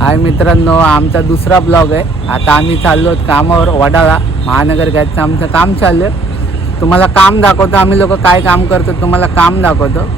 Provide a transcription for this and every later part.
हाय मित्रांनो, आमचा दुसरा ब्लॉग आहे. आता आम्ही चाललो कामावर वडाळा महानगर गॅसचं आमचं काम चाललं आहे. तुम्हाला काम दाखवतो, आम्ही लोक काय काम करतो तुम्हाला काम दाखवतो.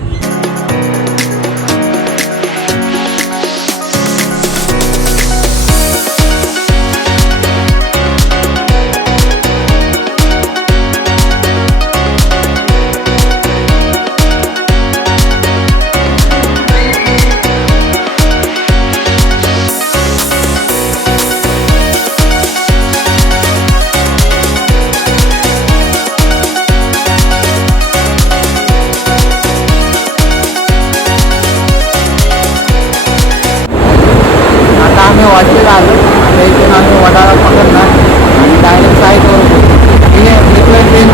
आम्ही वाशीला आलो. आता इथून आम्ही वडाळा पकडणार आणि डायरेक्ट साईडवर ट्रेन.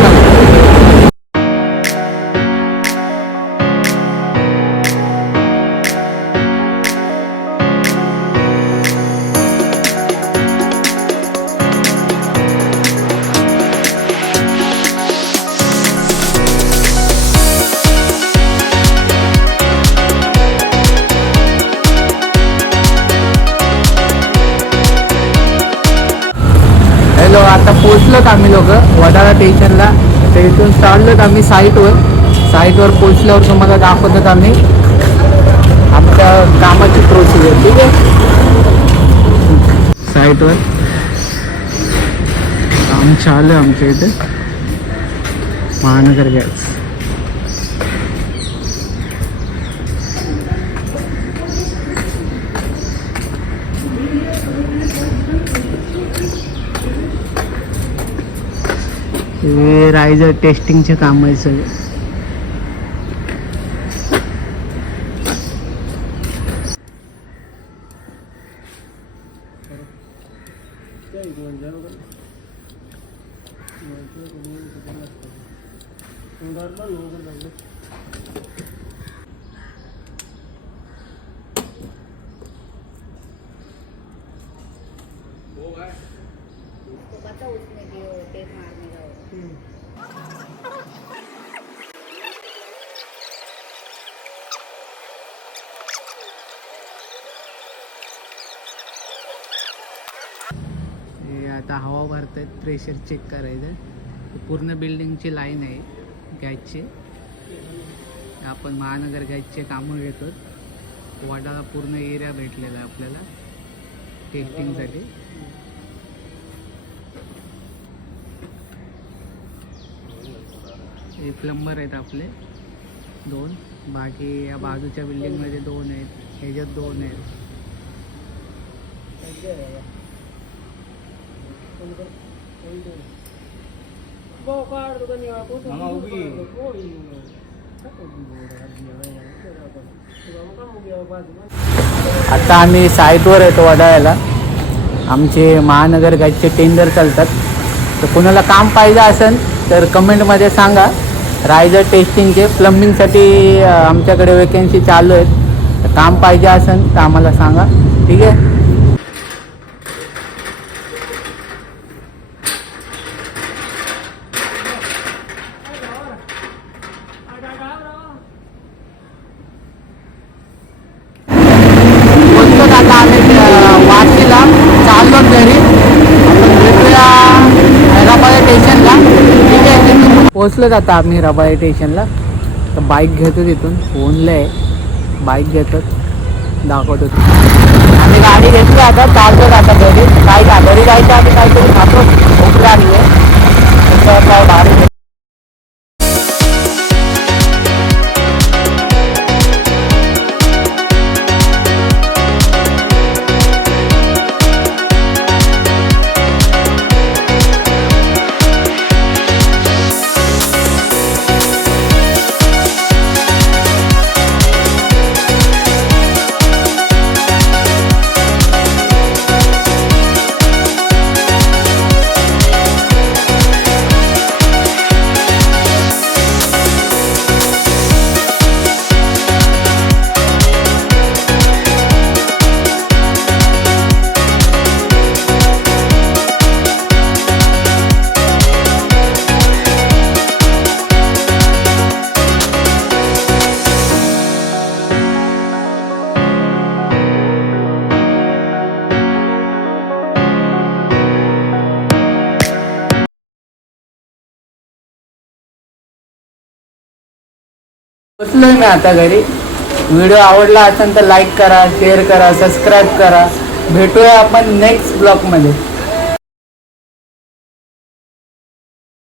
आता पोचलोत आम्ही लोक वडाळा स्टेशनला. तर इथून चाललोत आम्ही साईटवर पोचल्यावर तुम्हाला दाखवतात आम्ही आमच्या कामाची प्रोसिजर. ठीक आहे, साईटवर काम चालू आहे आमच्या इथे महानगर गॅस. हे रायझर टेस्टिंगचे काम आहे सगळे. आता हवा भरतायत, प्रेशर चेक करायचं. पूर्ण बिल्डिंगची लाईन आहे गॅसची. आपण महानगर गॅसचे कामं घेतो. वडाळा पूर्ण एरिया भेटलेला आहे आपल्याला टेस्टिंगसाठी. हे प्लंबर आहेत आपले 2. बाकी या बाजूच्या बिल्डिंगमध्ये 2 आहेत, ह्याच्यात 2 आहेत. आता आम्ही साईटवर येतो वडाळ्याला. आमचे महानगर गॅसचे टेंडर चालतात. तर कोणाला काम पाहिजे असेल तर कमेंटमध्ये सांगा. रायझर टेस्टिंगचे प्लंबिंगसाठी आमच्याकडे वेकेन्सी चालू आहेत. तर काम पाहिजे असेल तर आम्हाला सांगा. ठीक आहे. वाशीला चाललो घरी. आपण भेटूया रबाळे स्टेशनला. ठीक आहे, तिथून पोचलो आता आम्ही रबाळे स्टेशनला. तर बाईक घेतो तिथून, फोनला आहे बाईक घेतो, दाखवतो. आम्ही गाडी घेतली. आता चालतो आता घरी. काय घरी जायचं आम्ही काहीतरी खातो. भूक लागली आहे काय भारी. पोचलोय मी आता घरी. व्हिडिओ आवडला असेल तर लाईक करा, शेअर करा, सबस्क्राईब करा. भेटूया आपण नेक्स्ट ब्लॉगमध्ये.